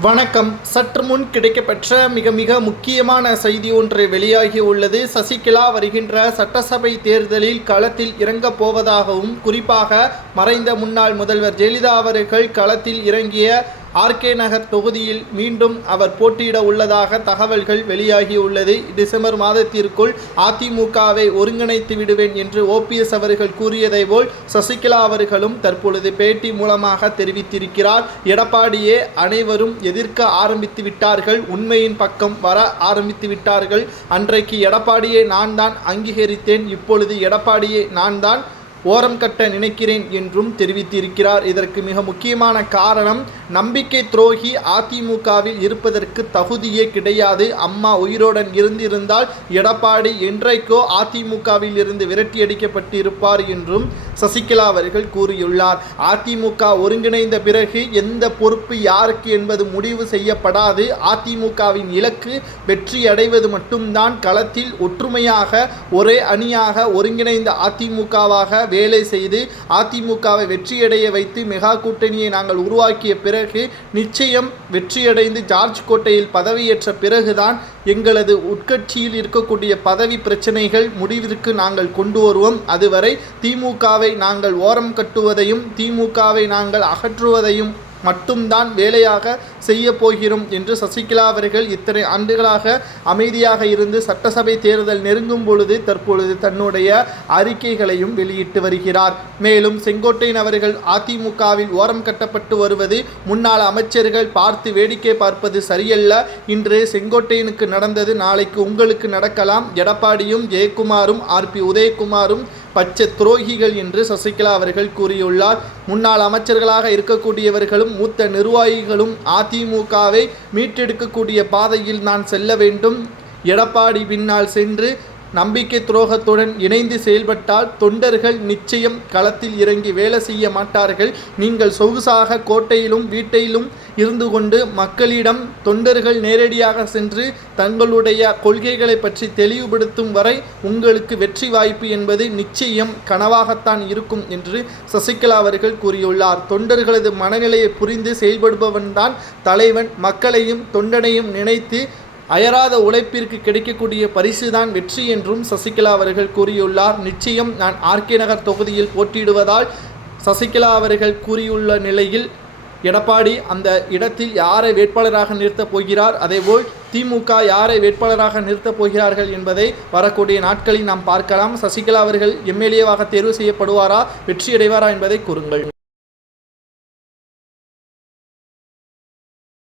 வணக்கம். சற்று முன் கிடைக்கப்பெற்ற மிக மிக முக்கியமான செய்தி ஒன்று வெளியாகி உள்ளது. சசிகலா வருகின்ற சட்டசபை தேர்தலில் களத்தில் இறங்கப் போவதாகவும் குறிப்பாக மறைந்த முன்னாள் முதல்வர் ஜெயலலிதா அவர்கள் களத்தில் இறங்கிய ஆர்கே நகர் தொகுதியில் மீண்டும் அவர் போட்டியிட உள்ளதாக தகவல்கள் வெளியாகியுள்ளது டிசம்பர் மாதத்திற்குள் அதிமுகவை ஒருங்கிணைத்து விடுவேன் என்று ஓபிஎஸ் அவர்கள் கூறியதை போல் சசிகலா அவர்களும் தற்பொழுது பேட்டி மூலமாக தெரிவித்திருக்கிறார். எடப்பாடியே அனைவரும் எதிர்க்க ஆரம்பித்து விட்டார்கள். உண்மையின் பக்கம் வர ஆரம்பித்து விட்டார்கள். அன்றைக்கு எடப்பாடியை நான் தான் அங்கீகரித்தேன். இப்பொழுது எடப்பாடியை நான் தான் ஓரம் கட்ட நினைக்கிறேன் என்றும் தெரிவித்திருக்கிறார். இதற்கு மிக முக்கியமான காரணம் நம்பிக்கை துரோகி அதிமுகவில் இருப்பதற்கு தகுதியே கிடையாது. அம்மா உயிரோடன் இருந்திருந்தால் எடப்பாடி என்றைக்கோ அதிமுகவில் இருந்து விரட்டியடிக்கப்பட்டு இருப்பார் என்றும் சசிகலா அவர்கள் கூறியுள்ளார். அதிமுக ஒருங்கிணைந்த பிறகு எந்த பொறுப்பு யாருக்கு என்பது முடிவு செய்யப்படாது. அதிமுகவின் இலக்கு வெற்றி அடைவது மட்டும்தான் களத்தில் ஒற்றுமையாக ஒரே அணியாக ஒருங்கிணைந்த அதிமுகவாக வேலை செய்து அதிமுகவை வெற்றியடைய வைத்து மெகா கூட்டணியை நாங்கள் உருவாக்கிய பிறகு நிச்சயம் வெற்றியடைந்து ஜார்ஜ் கோட்டையில் பதவியேற்ற பிறகுதான் எங்களது உட்கட்சியில் இருக்கக்கூடிய பதவி பிரச்சனைகள் முடிவிற்கு நாங்கள் கொண்டு வருவோம். அதுவரை திமுகவை நாங்கள் ஓரம் கட்டுவதையும் திமுகவை நாங்கள் அகற்றுவதையும் மட்டும்தான் வேலையாக செய்ய போகிறோம் என்று சசிகலா அவர்கள் இத்தனை ஆண்டுகளாக அமைதியாக இருந்து சட்டசபை தேர்தல் நெருங்கும் பொழுது தற்பொழுது தன்னுடைய அறிக்கைகளையும் வெளியிட்டு வருகிறார். மேலும் செங்கோட்டையன் அவர்கள் அதிமுகவில் ஓரம் கட்டப்பட்டு வருவது முன்னாள் அமைச்சர்கள் பார்த்து வேடிக்கை பார்ப்பது சரியல்ல. இன்று செங்கோட்டையனுக்கு நடந்தது நாளைக்கு உங்களுக்கு நடக்கலாம். எடப்பாடியும் ஜெயக்குமாரும் ஆர்பி உதயகுமாரும் பச்சை துரோகிகள் என்று சசிகலா அவர்கள் கூறியுள்ளார். முன்னாள் அமைச்சர்களாக இருக்கக்கூடியவர்களும் மூத்த நிர்வாகிகளும் அதிமுகவை மீட்டெடுக்கக்கூடிய பாதையில் நான் செல்ல வேண்டும். எடப்பாடி பின்னால் சென்று நம்பிக்கை துரோகத்துடன் இணைந்து செயல்பட்டால் தொண்டர்கள் நிச்சயம் களத்தில் இறங்கி வேலை செய்ய மாட்டார்கள். நீங்கள் சொகுசாக கோட்டையிலும் வீட்டையிலும் இருந்து கொண்டு மக்களிடம் தொண்டர்கள் நேரடியாக சென்று தங்களுடைய கொள்கைகளை பற்றி தெளிவுபடுத்தும் வரை உங்களுக்கு வெற்றி வாய்ப்பு என்பது நிச்சயம் கனவாகத்தான் இருக்கும் என்று சசிகலா அவர்கள் கூறியுள்ளார். தொண்டர்களது மனநிலையை புரிந்து செயல்படுபவன்தான் தலைவன். மக்களையும் தொண்டனையும் நினைத்து அயராத உழைப்பிற்கு கிடைக்கக்கூடிய பரிசுதான் வெற்றி என்றும் சசிகலா அவர்கள் கூறியுள்ளார். நிச்சயம் நான் ஆர்கே நகர் தொகுதியில் போட்டியிடுவதால் சசிகலா அவர்கள் கூறியுள்ள நிலையில் எடப்பாடி அந்த இடத்தில் யாரை வேட்பாளராக நிறுத்தப் போகிறார்? அதேபோல் திமுக யாரை வேட்பாளராக நிறுத்தப் போகிறார்கள் என்பதை வரக்கூடிய நாட்களில் நாம் பார்க்கலாம். சசிகலா அவர்கள் எம்எல்ஏவாக தேர்வு செய்யப்படுவாரா? வெற்றியடைவாரா என்பதை கூறுங்கள்.